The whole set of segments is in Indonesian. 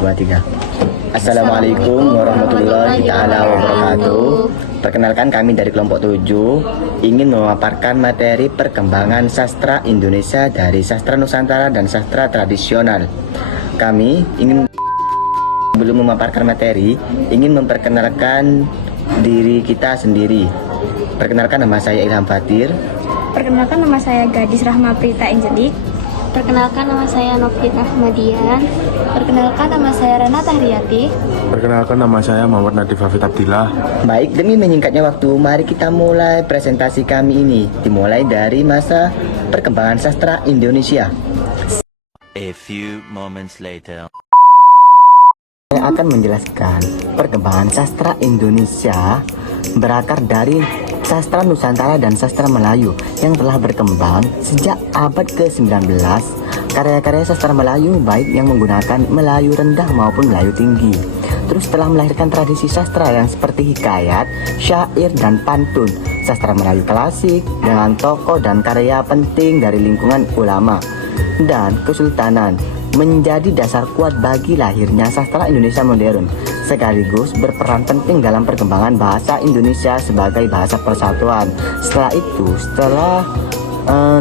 2, 3. Assalamualaikum warahmatullahi taala wabarakatuh. Perkenalkan, kami dari kelompok 7 ingin memaparkan materi perkembangan sastra Indonesia dari sastra Nusantara dan sastra tradisional. Kami ingin, belum memaparkan materi, ingin memperkenalkan diri kita sendiri. Perkenalkan, nama saya Ilham Fatir. Perkenalkan, nama saya Gadis Rahma Prita Angelik. Perkenalkan, nama saya Novita Ahmadian. Perkenalkan, nama saya Renata Haryati. Perkenalkan, nama saya Muhammad Nadif Hafid Abdillah. Baik, demi menyingkatnya waktu, mari kita mulai presentasi kami ini. Dimulai dari masa perkembangan sastra Indonesia. A few moments later. Saya akan menjelaskan perkembangan sastra Indonesia berakar dari sastra Nusantara dan sastra Melayu yang telah berkembang sejak abad ke-19. Karya-karya sastra Melayu baik yang menggunakan Melayu rendah maupun Melayu tinggi. Terus telah melahirkan tradisi sastra yang seperti hikayat, syair, dan pantun. Sastra Melayu klasik dengan tokoh dan karya penting dari lingkungan ulama dan kesultanan menjadi dasar kuat bagi lahirnya sastra Indonesia modern, sekaligus berperan penting dalam perkembangan bahasa Indonesia sebagai bahasa persatuan. Setelah itu, setelah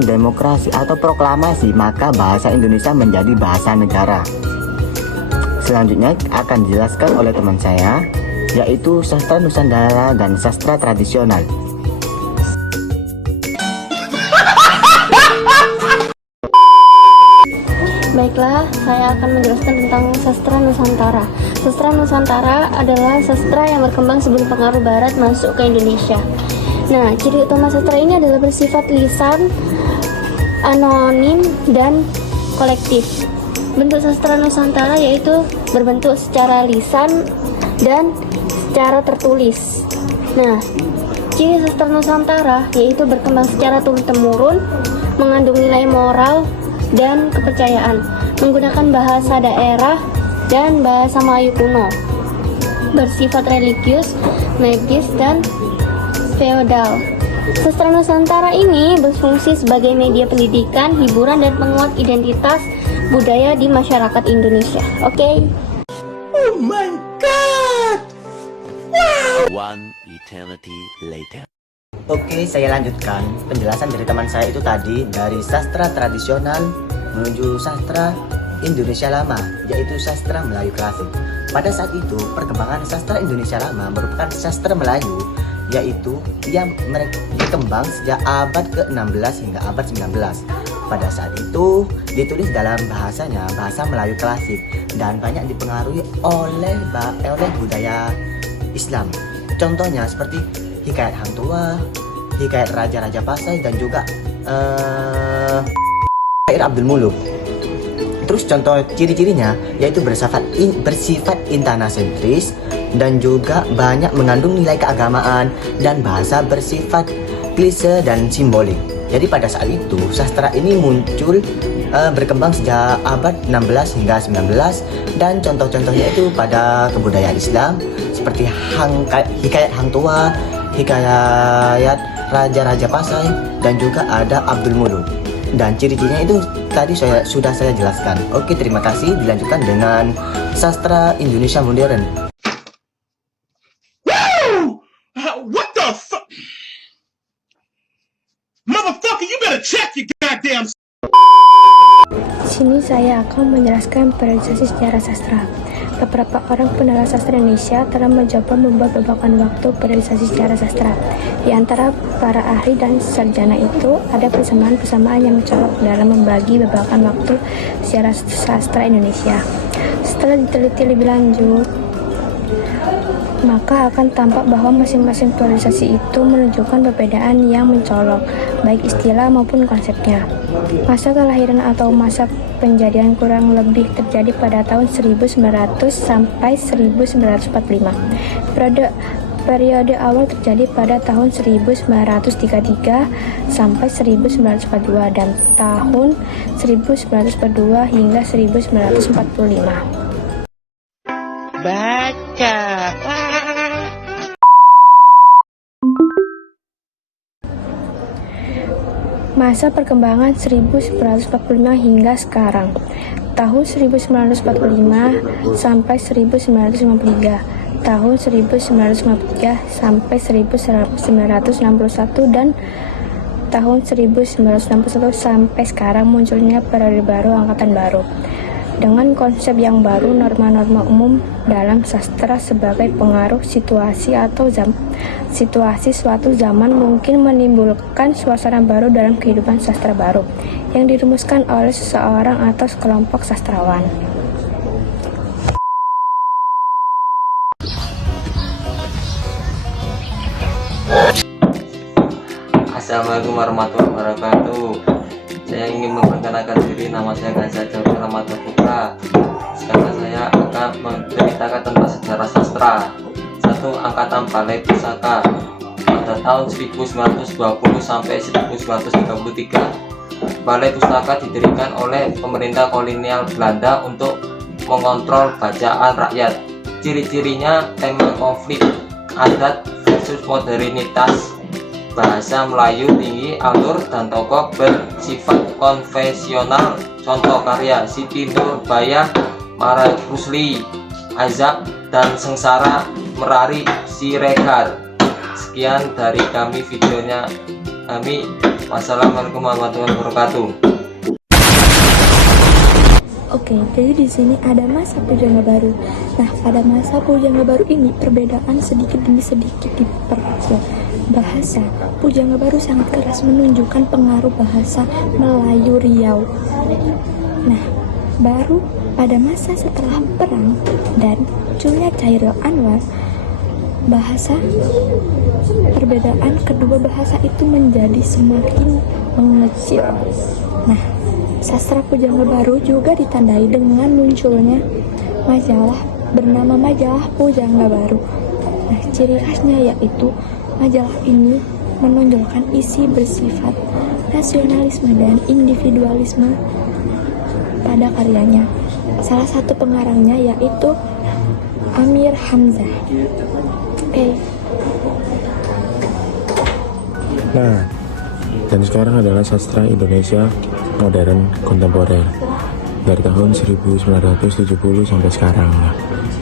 demokrasi atau proklamasi, maka bahasa Indonesia menjadi bahasa negara. Selanjutnya akan dijelaskan oleh teman saya, yaitu sastra Nusantara dan sastra tradisional. Baiklah, saya akan menjelaskan tentang sastra Nusantara. Sastra Nusantara adalah sastra yang berkembang sebelum pengaruh Barat masuk ke Indonesia. Nah, ciri utama sastra ini adalah bersifat lisan, anonim, dan kolektif. Bentuk sastra Nusantara yaitu berbentuk secara lisan dan secara tertulis. Nah, ciri sastra Nusantara yaitu berkembang secara turun-temurun, mengandung nilai moral dan kepercayaan, menggunakan bahasa daerah dan bahasa Melayu kuno, bersifat religius, magis, dan feodal. Sastra Nusantara ini berfungsi sebagai media pendidikan, hiburan, dan penguat identitas budaya di masyarakat Indonesia. Oke. Oh my God! Wow! One eternity later. Oke, saya lanjutkan penjelasan dari teman saya itu tadi, dari sastra tradisional menuju sastra Indonesia lama, yaitu sastra Melayu klasik. Pada saat itu, perkembangan sastra Indonesia lama merupakan sastra Melayu, yaitu yang berkembang sejak abad ke-16 hingga abad 19. Pada saat itu, ditulis dalam bahasanya bahasa Melayu klasik dan banyak dipengaruhi oleh budaya Islam. Contohnya seperti hikayat Hang Tuah, hikayat Raja-Raja Pasai, dan juga syair Abdul Muluk. Terus contoh ciri-cirinya yaitu bersifat internasentris dan juga banyak mengandung nilai keagamaan dan bahasa bersifat klise dan simbolik. Jadi pada saat itu sastra ini muncul berkembang sejak abad 16 hingga 19, dan contoh-contohnya itu pada kebudayaan Islam seperti hikayat Hang Tuah, hikayat Raja-Raja Pasai, dan juga ada Abdul Muluk. Dan ciri-cirinya itu tadi sudah saya jelaskan. Oke, terima kasih. Dilanjutkan dengan sastra Indonesia modern. What the fuck? Motherfucker, you better check your goddamn. Di sini saya akan menjelaskan periodisasi sejarah sastra. Beberapa orang penelah sastra Indonesia telah mencoba membuat babakan waktu periodisasi sejarah sastra. Di antara para ahli dan sarjana itu, ada persamaan-persamaan yang mencolok dalam membagi babakan waktu sejarah sastra Indonesia. Setelah diteliti lebih lanjut, maka akan tampak bahwa masing-masing periodisasi itu menunjukkan perbedaan yang mencolok, baik istilah maupun konsepnya. Masa kelahiran atau masa penjadian kurang lebih terjadi pada tahun 1900 sampai 1945. Periode awal terjadi pada tahun 1933 sampai 1942 dan tahun 1942 hingga 1945. Baca. Masa perkembangan 1945 hingga sekarang. Tahun 1945 sampai 1953. Tahun 1953 sampai 1961 dan tahun 1961 sampai sekarang munculnya periode baru angkatan baru. Dengan konsep yang baru, norma-norma umum dalam sastra sebagai pengaruh situasi atau situasi suatu zaman mungkin menimbulkan suasana baru dalam kehidupan sastra baru yang dirumuskan oleh seseorang atau sekelompok sastrawan. Assalamualaikum warahmatullahi wabarakatuh. Saya ingin memperkenalkan diri, nama saya Gaza Jauh Ramadan Putra. Sekarang saya akan menceritakan tentang sejarah sastra. 1. Angkatan Balai Pusaka pada tahun 1920 sampai 1933. Balai Pusaka didirikan oleh pemerintah kolonial Belanda untuk mengontrol bacaan rakyat. Ciri-cirinya tema konflik adat versus modernitas, bahasa Melayu tinggi, alur dan tokoh bersifat konvensional. Contoh karya Siti Nurbaya, Mara Rusli, Azab dan Sengsara Merari Siregar. Sekian dari kami videonya kami. Wassalamualaikum warahmatullahi wabarakatuh. Oke, jadi di sini ada masa pujangga baru. Nah, pada masa pujangga baru ini perbedaan sedikit demi sedikit diperkecil. Bahasa pujangga baru sangat keras menunjukkan pengaruh bahasa Melayu Riau. Nah, baru pada masa setelah perang dan munculnya Chairil Anwar, perbedaan kedua bahasa itu menjadi semakin mengecil. Nah, sastra pujangga baru juga ditandai dengan munculnya majalah bernama Majalah Pujangga Baru. Nah, ciri khasnya yaitu majalah ini menonjolkan isi bersifat nasionalisme dan individualisme pada karyanya. Salah satu pengarangnya yaitu Amir Hamzah. Nah, dan sekarang adalah sastra Indonesia modern kontemporer dari tahun 1970 sampai sekarang.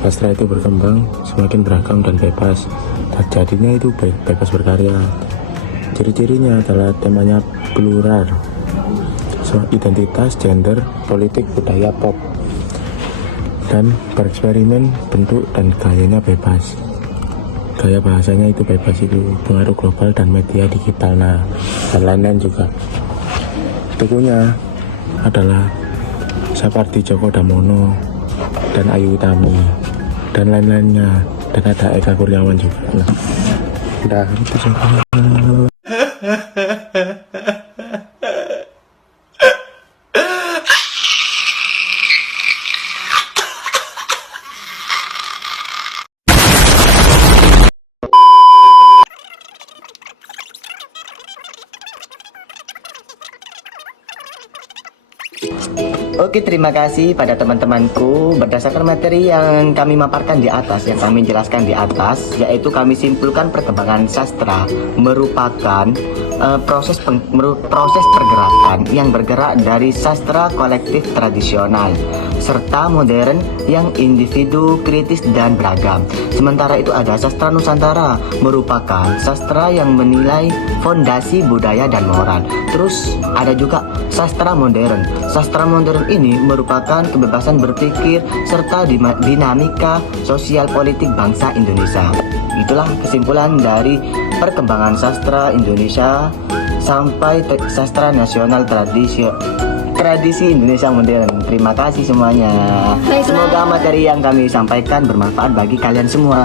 Sastra itu berkembang semakin beragam dan bebas. Jadinya itu bebas berkarya. Ciri-cirinya adalah temanya plural, identitas, gender, politik, budaya, pop, dan bereksperimen, bentuk dan gayanya bebas. Gaya bahasanya itu bebas, itu pengaruh global dan media digital, nah dan lain-lain juga. Tokohnya adalah Sapardi Djoko Damono dan Ayu Utami dan lain-lainnya, dan ada Eka Kurniawan juga. Nah, udah itu saja. Oke, terima kasih pada teman-temanku. Berdasarkan materi yang kami maparkan di atas, yang kami jelaskan di atas, yaitu kami simpulkan perkembangan sastra merupakan proses pergerakan yang bergerak dari sastra kolektif tradisional serta modern yang individu, kritis dan beragam. Sementara itu ada sastra Nusantara, merupakan sastra yang menilai fondasi budaya dan moral. Terus ada juga sastra modern. Sastra modern ini merupakan kebebasan berpikir serta dinamika sosial politik bangsa Indonesia. Itulah kesimpulan dari perkembangan sastra Indonesia sampai sastra nasional tradisi Indonesia modern. Terima kasih semuanya. Semoga materi yang kami sampaikan bermanfaat bagi kalian semua.